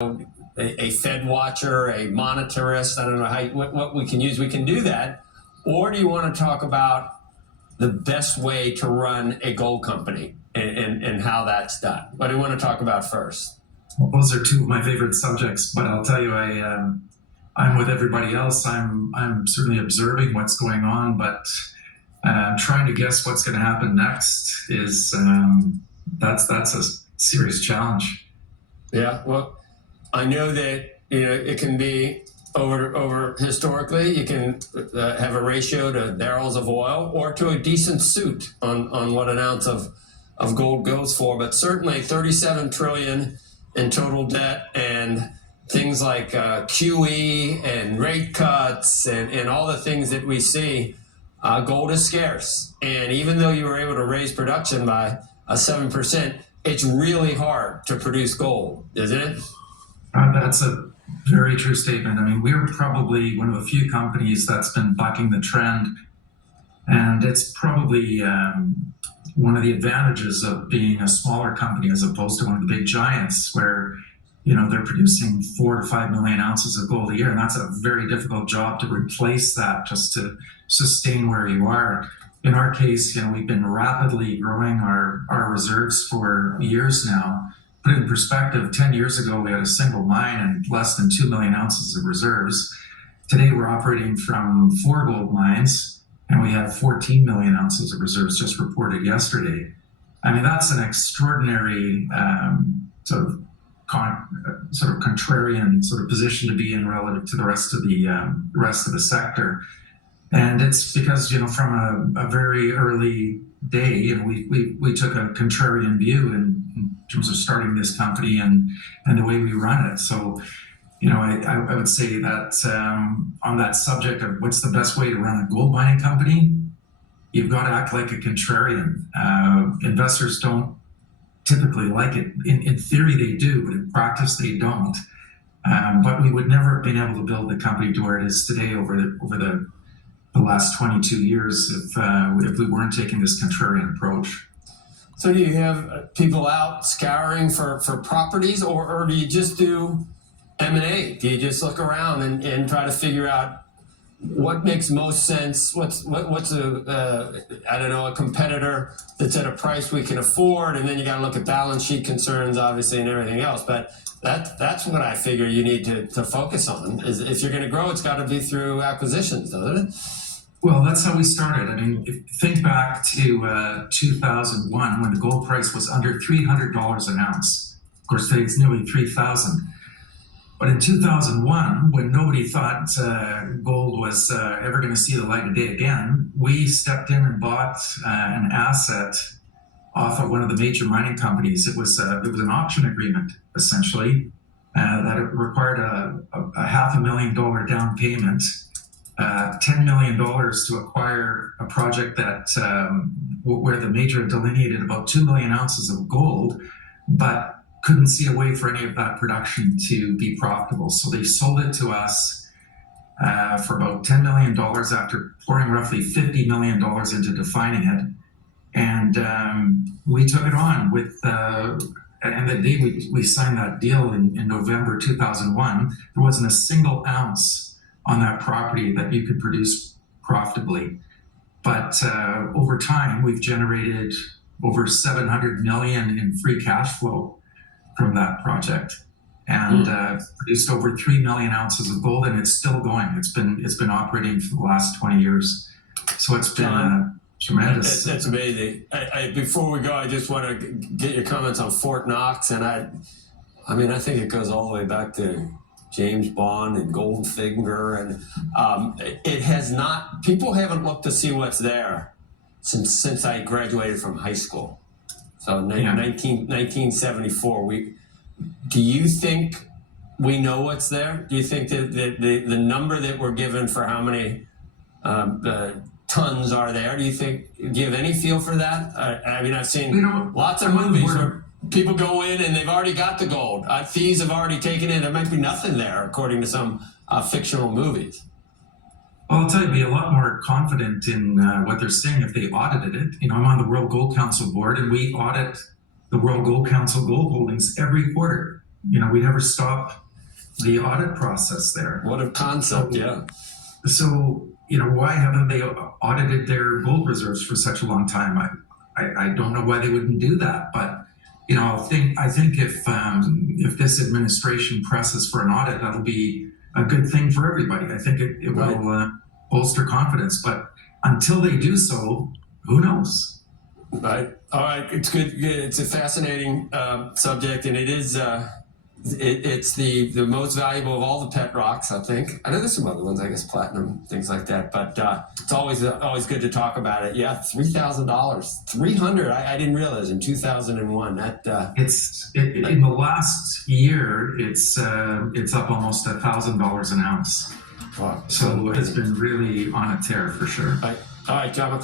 a Fed watcher, a monetarist. I don't know what we can use. We can do that. Or do you want to talk about the best way to run a gold company and how that's done? What do you want to talk about first? Well, those are two of my favorite subjects, but I'll tell you, I'm with everybody else. I'm certainly observing what's going on, but trying to guess what's going to happen next is that's a serious challenge. Yeah, well, I know that it can be over historically. You can have a ratio to barrels of oil or to a decent suit on what an ounce of gold goes for. But certainly 37 trillion in total debt and things like QE and rate cuts and all the things that we see, gold is scarce. And even though you were able to raise production by 7%, it's really hard to produce gold, isn't it? That's a very true statement. I mean, we're probably one of the few companies that's been bucking the trend. And it's probably one of the advantages of being a smaller company as opposed to one of the big giants where, they're producing 4 to 5 million ounces of gold a year. And that's a very difficult job to replace that just to sustain where you are. In our case, we've been rapidly growing our reserves for years now. Put it in perspective, 10 years ago, we had a single mine and less than 2 million ounces of reserves. Today, we're operating from 4 gold mines, and we have 14 million ounces of reserves just reported yesterday. I mean, that's an extraordinary sort of contrarian sort of position to be in relative to the rest of the sector. And it's because, from a very early day, we took a contrarian view in terms of starting this company and the way we run it. So, I would say that on that subject of what's the best way to run a gold mining company, you've got to act like a contrarian. Investors don't typically like it. In theory, they do, but in practice, they don't. But we would never have been able to build the company to where it is today over the last 22 years if we weren't taking this contrarian approach. So do you have people out scouring for properties or do you just do M&A? Do you just look around and try to figure out what makes most sense? What's a competitor that's at a price we can afford, and then you got to look at balance sheet concerns, obviously, and everything else. But that's what I figure you need to focus on. Is if you're going to grow, it's got to be through acquisitions, doesn't it? Well, that's how we started. I mean, think back to 2001 when the gold price was under $300 an ounce. Of course, today it's nearly 3,000. But in 2001, when nobody thought gold was ever going to see the light of day again, we stepped in and bought an asset off of one of the major mining companies. It was an option agreement, essentially, that it required a $500,000 down payment, $10 million to acquire a project that where the major delineated about 2 million ounces of gold, but couldn't see a way for any of that production to be profitable. So they sold it to us for about $10 million after pouring roughly $50 million into defining it. And we took it on with, and the day we signed that deal in November 2001, there wasn't a single ounce on that property that you could produce profitably. But over time, we've generated over 700 million in free cash flow from that project, and produced over 3 million ounces of gold, and it's still going. It's been operating for the last 20 years, so it's been tremendous. That's amazing. Before we go, I just want to get your comments on Fort Knox, and I think it goes all the way back to James Bond and Goldfinger, and it has not. People haven't looked to see what's there since I graduated from high school. So 1974, do you think we know what's there? Do you think that the number that we're given for how many tons are there, do you have any feel for that? I've seen lots of movies where people go in and they've already got the gold. Thieves have already taken it. There might be nothing there, according to some fictional movies. Well, I'll tell you, be a lot more confident in what they're saying if they audited it. I'm on the World Gold Council board, and we audit the World Gold Council gold holdings every quarter. we never stop the audit process there. What a concept, yeah. So, why haven't they audited their gold reserves for such a long time? I don't know why they wouldn't do that, but I think if this administration presses for an audit, that'll be a good thing for everybody. I think it will bolster confidence. But until they do so, who knows? Right. All right. It's good. It's a fascinating subject, and it is. It's the most valuable of all the pet rocks, I think. I know there's some other ones, I guess platinum, things like that. But it's always good to talk about it. Yeah, $3,000, $300. I didn't realize in 2001 that. In the last year, it's up almost $1,000 an ounce. Wow. So it's been really on a tear for sure. All right, John.